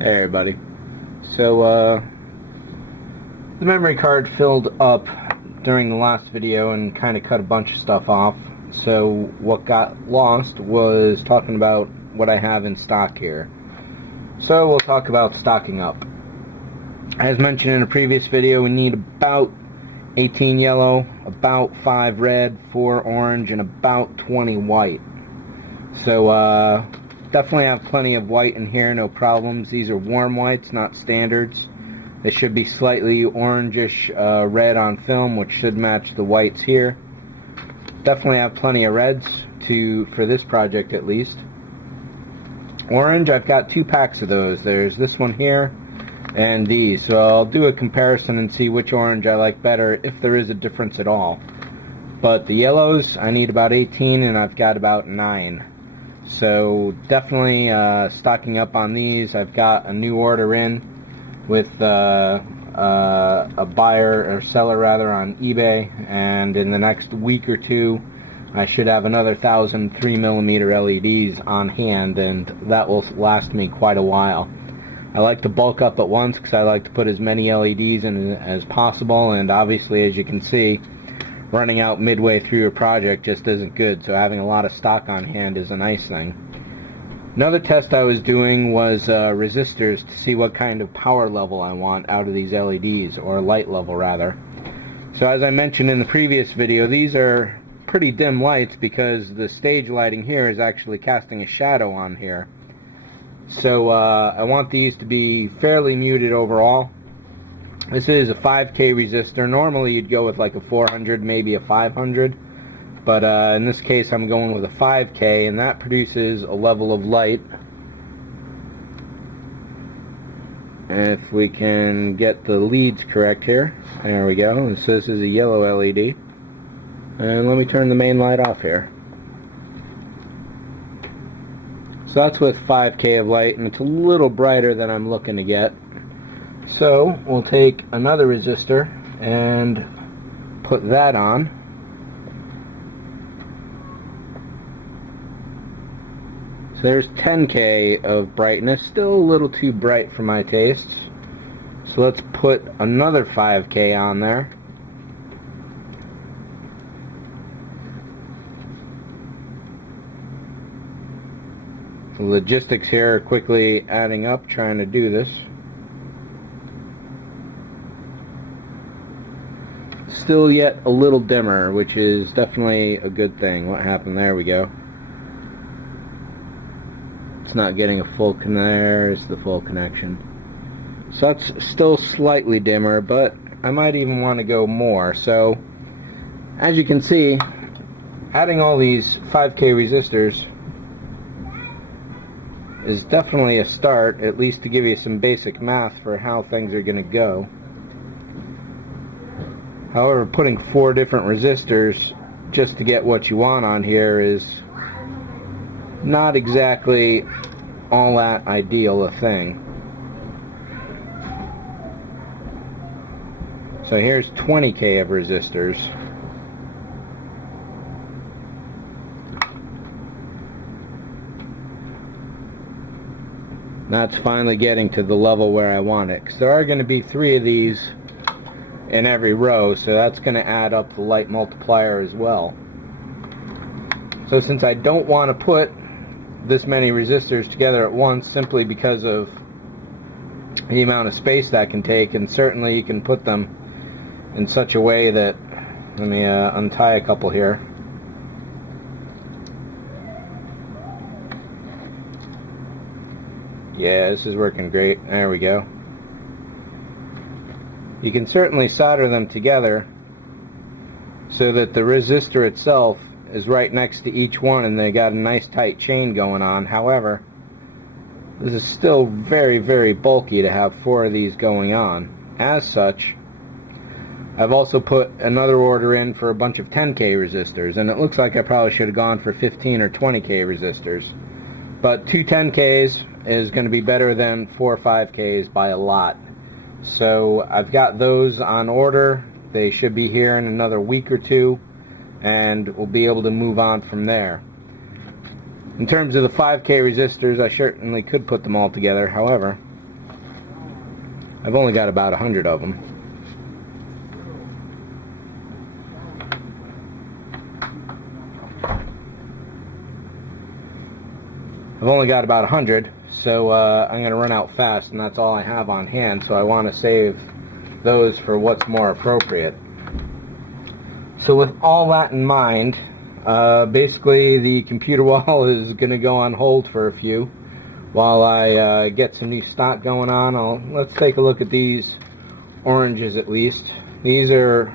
Hey everybody. So the memory card filled up during the last video and kind of cut a bunch of stuff off. So what got lost was talking about what I have in stock here. So we'll talk about stocking up. As mentioned in a previous video, we need about 18 yellow, about 5 red, 4 orange, and about 20 white. So definitely have plenty of white in here, no problems. These are warm whites, not standards. They should be slightly orangish red on film, which should match the whites here. Definitely have plenty of reds for this project at least. Orange, I've got 2 packs of those. There's this one here and these. So I'll do a comparison and see which orange I like better, if there is a difference at all. But the yellows, I need about 18 and I've got about 9. So definitely stocking up on these. I've got a new order in with a buyer or seller rather on eBay, and in the next week or two I should have another 1,000 3mm LEDs on hand, and that will last me quite a while. I like to bulk up at once because I like to put as many LEDs in as possible, and obviously, as you can see, running out midway through your project just isn't good, so having a lot of stock on hand is a nice thing. Another test I was doing was resistors to see what kind of power level I want out of these LEDs, or light level rather. So as I mentioned in the previous video, these are pretty dim lights because the stage lighting here is actually casting a shadow on here. So I want these to be fairly muted overall. This is a 5K resistor. Normally you'd go with like a 400, maybe a 500, but in this case I'm going with a 5K, and that produces a level of light. If we can get the leads correct here, there we go. So this is a yellow LED, and let me turn the main light off here. So that's with 5K of light, and it's a little brighter than I'm looking to get. So we'll take another resistor and put that on. So there's 10K of brightness, still a little too bright for my tastes. So let's put another 5K on there. The logistics here are quickly adding up trying to do this. Still yet a little dimmer, which is definitely a good thing. What happened? There we go. It's not getting a full there's the full connection. So that's still slightly dimmer, but I might even want to go more. So as you can see, adding all these 5K resistors is definitely a start, at least to give you some basic math for how things are going to go. However, putting 4 different resistors just to get what you want on here is not exactly all that ideal a thing. So here's 20K of resistors. That's finally getting to the level where I want it, because there are going to be 3 of these in every row, so that's going to add up the light multiplier as well. So since I don't want to put this many resistors together at once, simply because of the amount of space that can take, and certainly you can put them in such a way that, let me untie a couple here. Yeah, this is working great. There we go. You can certainly solder them together so that the resistor itself is right next to each one and they got a nice tight chain going on. However, this is still very, very bulky to have 4 of these going on. As such, I've also put another order in for a bunch of 10K resistors, and it looks like I probably should have gone for 15 or 20K resistors. But 2 10Ks is going to be better than 4 5Ks by a lot. So I've got those on order. They should be here in another week or 2, and we'll be able to move on from there. In terms of the 5K resistors, I certainly could put them all together. However, I've only got about 100 of them. I've only got about 100, so I'm going to run out fast, and that's all I have on hand, so I want to save those for what's more appropriate. So with all that in mind, basically the ComputerWall is going to go on hold for a few while I get some new stock going on. Let's take a look at these oranges at least. These are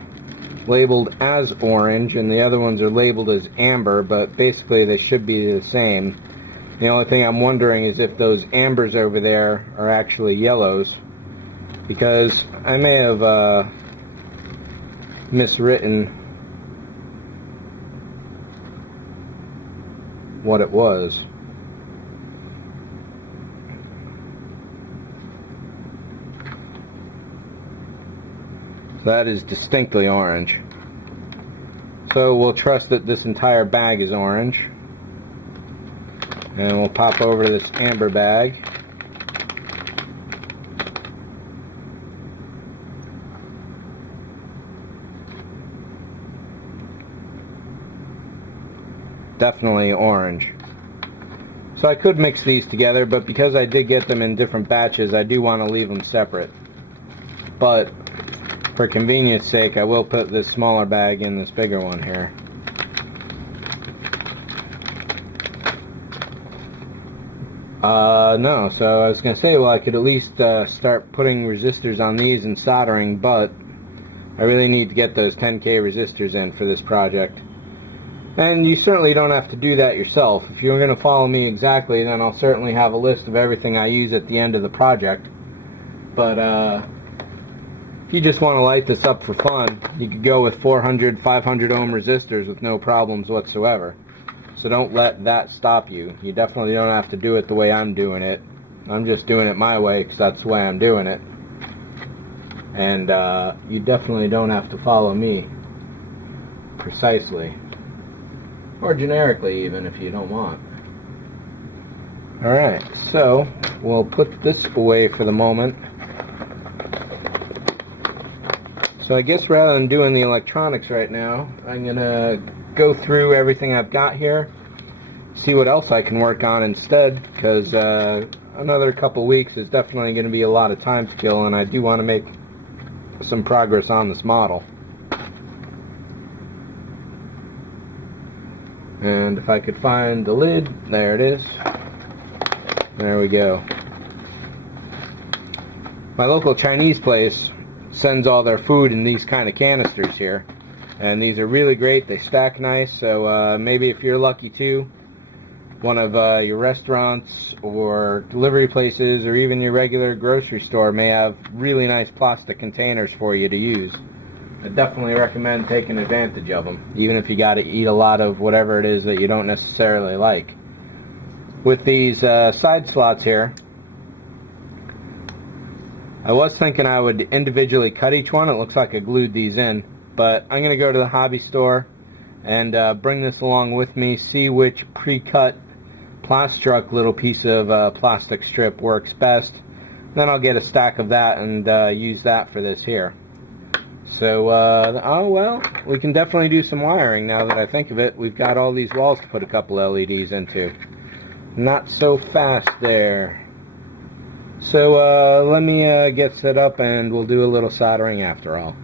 labeled as orange, and the other ones are labeled as amber, but basically they should be the same. The only thing I'm wondering is if those ambers over there are actually yellows, because I may have miswritten what it was. That is distinctly orange. So we'll trust that this entire bag is orange. And we'll pop over to this amber bag. Definitely orange. So I could mix these together, but because I did get them in different batches, I do want to leave them separate. But for convenience sake, I will put this smaller bag in this bigger one here. No, so I was going to say, well, I could at least start putting resistors on these and soldering, but I really need to get those 10K resistors in for this project. And you certainly don't have to do that yourself. If you're going to follow me exactly, then I'll certainly have a list of everything I use at the end of the project. But if you just want to light this up for fun, you could go with 400, 500 ohm resistors with no problems whatsoever. So don't let that stop you. You definitely don't have to do it the way I'm doing it. I'm just doing it my way because that's the way I'm doing it. And you definitely don't have to follow me precisely. Or generically even, if you don't want. Alright, so we'll put this away for the moment. So I guess rather than doing the electronics right now, I'm going to go through everything I've got here, see what else I can work on instead, because another couple weeks is definitely going to be a lot of time to kill, and I do want to make some progress on this model. And if I could find the lid, there it is. There we go. My local Chinese place sends all their food in these kind of canisters here. And these are really great. They stack nice, so maybe if you're lucky too, one of your restaurants or delivery places or even your regular grocery store may have really nice plastic containers for you to use. I definitely recommend taking advantage of them, even if you got to eat a lot of whatever it is that you don't necessarily like. With these side slots here, I was thinking I would individually cut each one. It looks like I glued these in, but I'm going to go to the hobby store and bring this along with me, see which pre-cut Plastruck little piece of plastic strip works best. Then I'll get a stack of that and use that for this here. So, oh well, we can definitely do some wiring now that I think of it. We've got all these walls to put a couple LEDs into. Not so fast there. So, let me get set up and we'll do a little soldering after all.